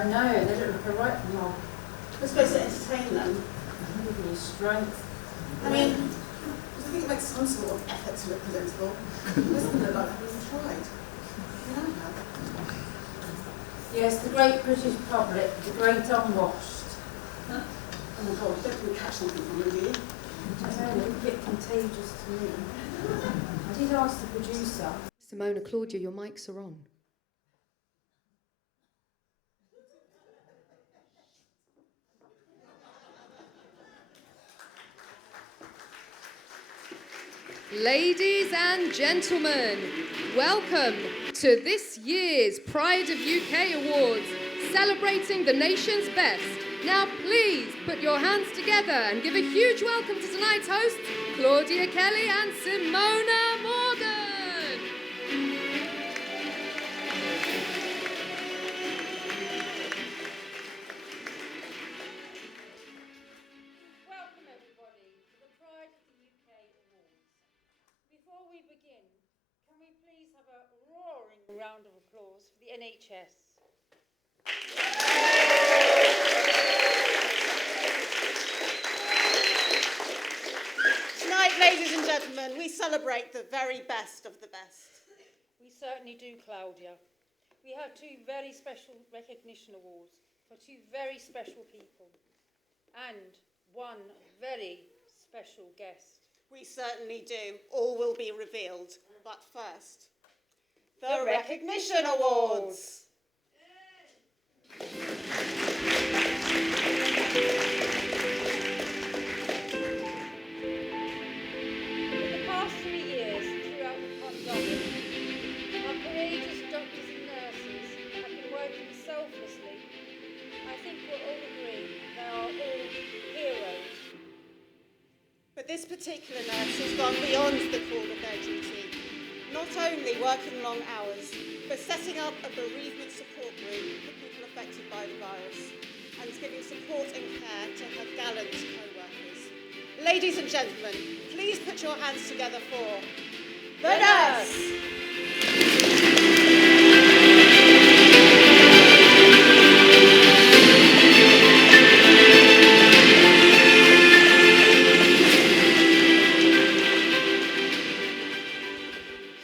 I know, they don't look right from off. We're supposed to entertain them. Give you strength. I mean, I think it makes some sort of effort to look presentable. It doesn't look like I've even tried. You know how? Yes, the great British public, the great unwashed. Oh my God, you don't think we catch something from them, do you? I know, they're a bit contagious to me. I did ask the producer. Simona, Claudia, your mics are on. Ladies and gentlemen, welcome to this year's Pride of UK Awards, celebrating the nation's best. Now please put your hands together and give a huge welcome to tonight's hosts, Claudia Kelly and Simona Morgan. Welcome everybody to the Pride of the UK Awards. Before we begin, can we please have a roaring round of applause for the NHS? Tonight, ladies and gentlemen, we celebrate the very best of the best. We certainly do, Claudia. We have two very special recognition awards for two very special people and one very special guest. We certainly do. All will be revealed. But first, The Recognition Awards. In the past 3 years, throughout the pandemic, our courageous doctors and nurses have been working selflessly. I think we'll all agree they are all heroes. but this particular nurse has gone beyond the call of their duty, not only working long hours, but setting up a bereavement support group for people affected by the virus and giving support and care to her gallant co-workers. Ladies and gentlemen, please put your hands together for the nurse!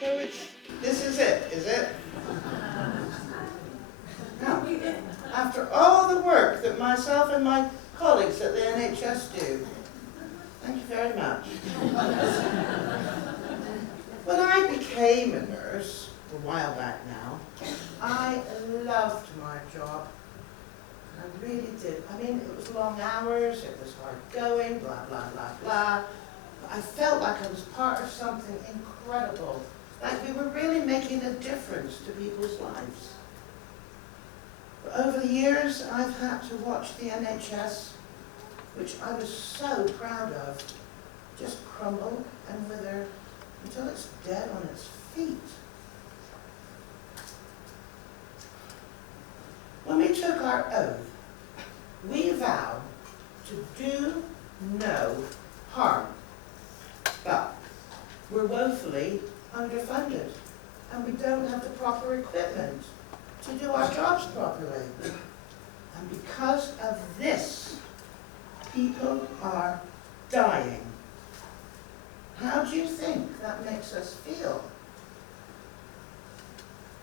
So this is it, is it? Now, after all the work that myself and my colleagues at the NHS do, thank you very much. When I became a nurse, a while back now, I loved my job. I really did. I mean, it was long hours, it was hard going, blah, blah, blah, blah. I felt like I was part of something incredible, like we were really making a difference to people's lives. But over the years, I've had to watch the NHS, which I was so proud of, just crumble and wither until it's dead on its feet. When we took our oath, we vowed to do no harm. But we're woefully underfunded and we don't have the proper equipment to do our jobs properly. And because of this, people are dying. How do you think that makes us feel?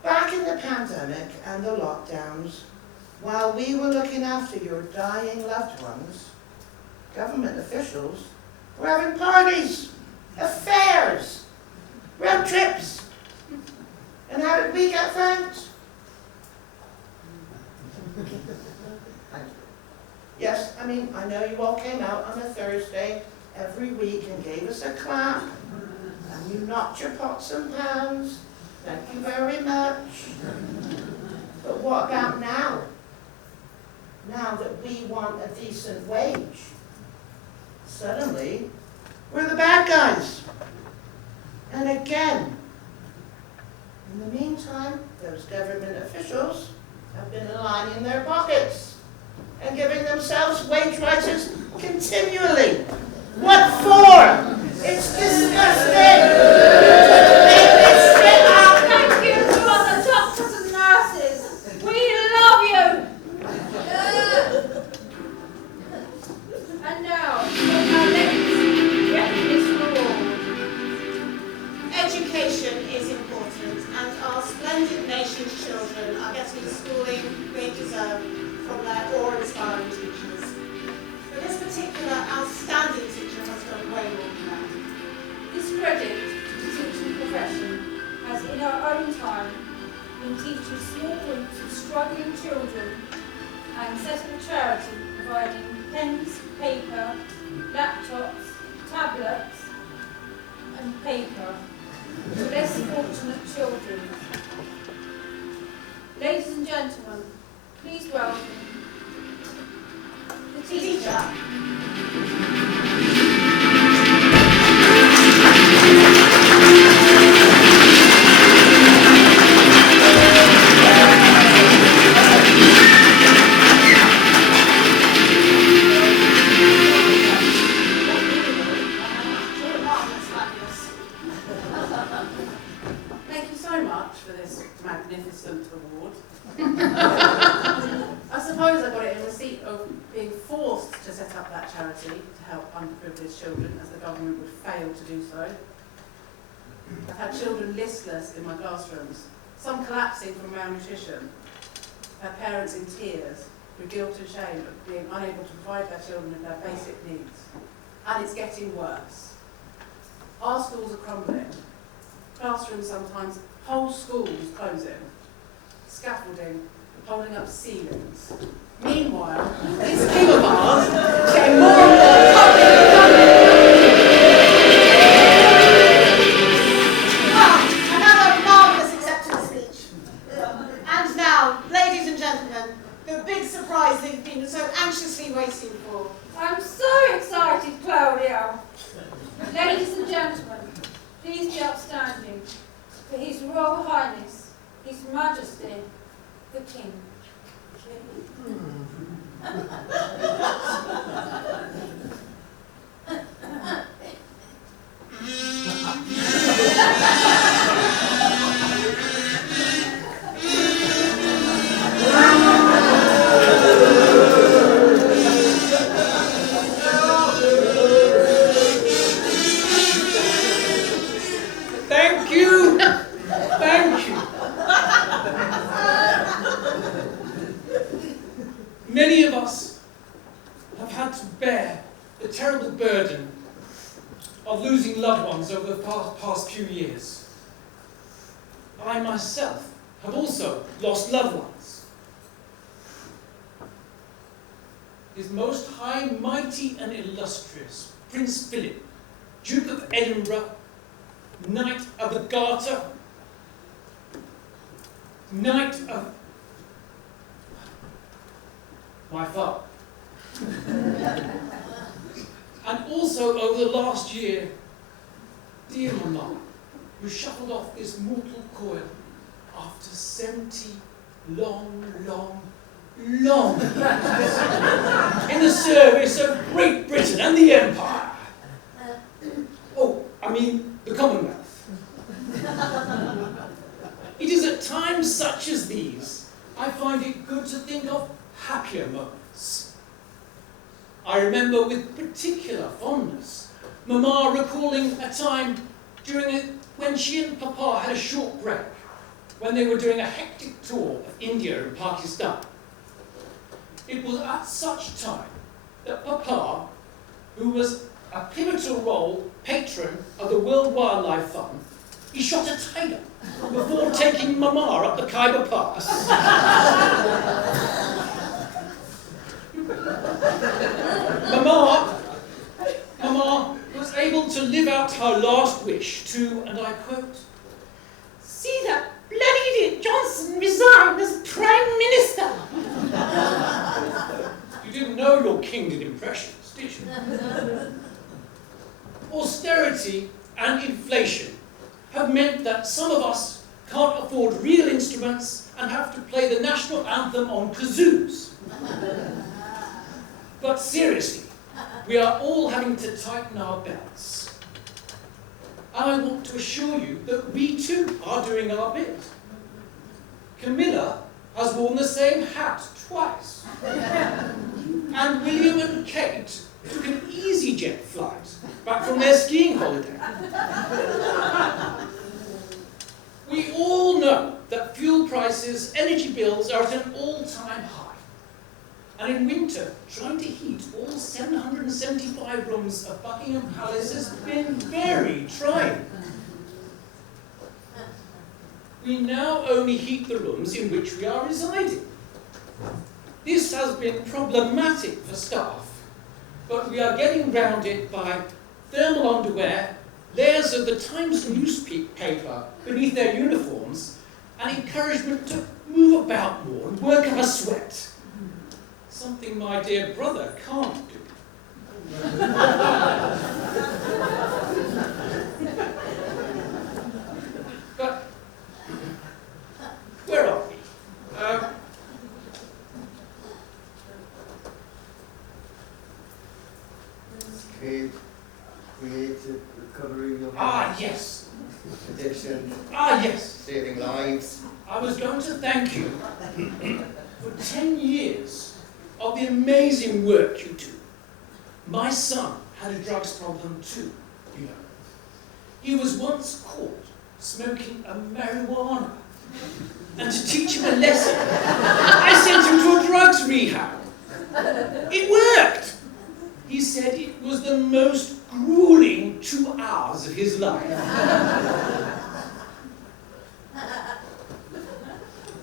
Back in the pandemic and the lockdowns, while we were looking after your dying loved ones, government officials were having parties, affairs, road trips. And how did we get thanked? Thank you. Yes, I mean, I know you all came out on a Thursday every week and gave us a clap, and you knocked your pots and pans. Thank you very much. But what about now? Now that we want a decent wage, suddenly we're the bad guys. And again, in the meantime, those government officials have been lining their pockets and giving themselves wage rises continually. What for? It's disgusting! Make this shit up! Thank you to all the doctors and nurses. We love you. children and setting a charity providing pens, paper, laptops, tablets and paper to less fortunate children. Ladies and gentlemen, please welcome the teacher. Thank you so much for this magnificent award. I suppose I got it in receipt of being forced to set up that charity to help underprivileged children, as the government would fail to do so. I've had children listless in my classrooms, some collapsing from malnutrition, their parents in tears through guilt and shame of being unable to provide their children with their basic needs. And it's getting worse. Our schools are crumbling. Classrooms sometimes, whole schools closing. Scaffolding, holding up ceilings. Meanwhile, this king of ours is getting more and more Another marvellous acceptance speech. And now, ladies and gentlemen, the big surprise that you've been so anxiously waiting for. I'm so excited, Claudia. Ladies and gentlemen, please be upstanding for His Royal Highness, His Majesty, the King. Thank you. Thank you. Many of us have had to bear the terrible burden of losing loved ones over the past few years. I myself have also lost loved ones. His Most High, Mighty and Illustrious Prince Philip, Duke of Edinburgh, Knight of the Garter, Knight of my father. And also over the last year, dear Mama, who shuffled off this mortal coil after 70 long years in the service of Great Britain and the Empire. Oh, I mean the Commonwealth. It is at times such as these I find it good to think of happier moments. I remember with particular fondness Mama recalling a time when she and Papa had a short break, when they were doing a hectic tour of India and Pakistan. It was at such time that Papa, who was a pivotal role patron of the World Wildlife Fund, he shot a tiger before taking Mama up the Khyber Pass. Mama was able to live out her last wish to, and I quote, "See that bloody idiot Johnson resign as Prime Minister." You didn't know your king did impressions, did you? Austerity and inflation have meant that some of us can't afford real instruments and have to play the national anthem on kazoos. But seriously, we are all having to tighten our belts. And I want to assure you that we too are doing our bit. Camilla has worn the same hat twice. And William and Kate took an EasyJet flight back from their skiing holiday. We all know that fuel prices, energy bills are at an all-time high. And in winter, trying to heat all 775 rooms of Buckingham Palace has been very trying. We now only heat the rooms in which we are residing. This has been problematic for staff, but we are getting round it by thermal underwear, layers of the Times newspaper beneath their uniforms, and encouragement to move about more and work up a sweat. Something my dear brother can't do. But where are we? Cascade Creative Recovery. Yes. Addiction, Yes. saving lives. I was going to thank you for 10 years of the amazing work you do. My son had a drugs problem too, you know. He was once caught smoking a marijuana. And to teach him a lesson, I sent him to a drugs rehab. It worked! He said it was the most grueling 2 hours of his life.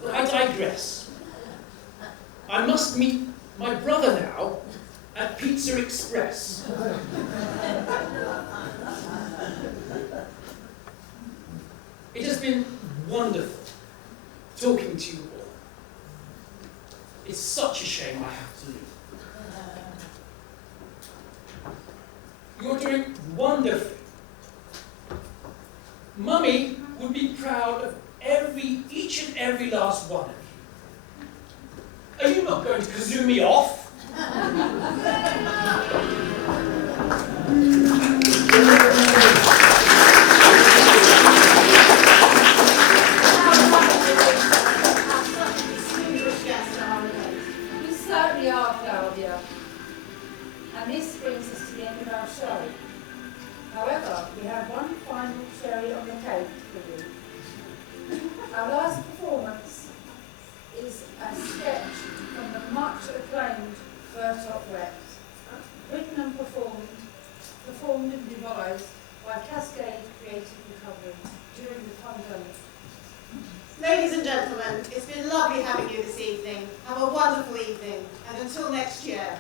But I digress. I must meet my brother now at Pizza Express. It has been wonderful talking to you all. It's such a shame I have to leave. You're doing wonderfully. Mummy would be proud of each and every last one of you. Are you not going to kazoo me off? You certainly are, Claudia. And this brings us to the end of our show. However, we have one final cherry on the cake for you. Our last performance is a sketch from the much acclaimed Bertolt Brecht, written and performed and devised by Cascade Creative Recovery during the pandemic. Ladies and gentlemen, it's been lovely having you this evening. Have a wonderful evening, and until next year.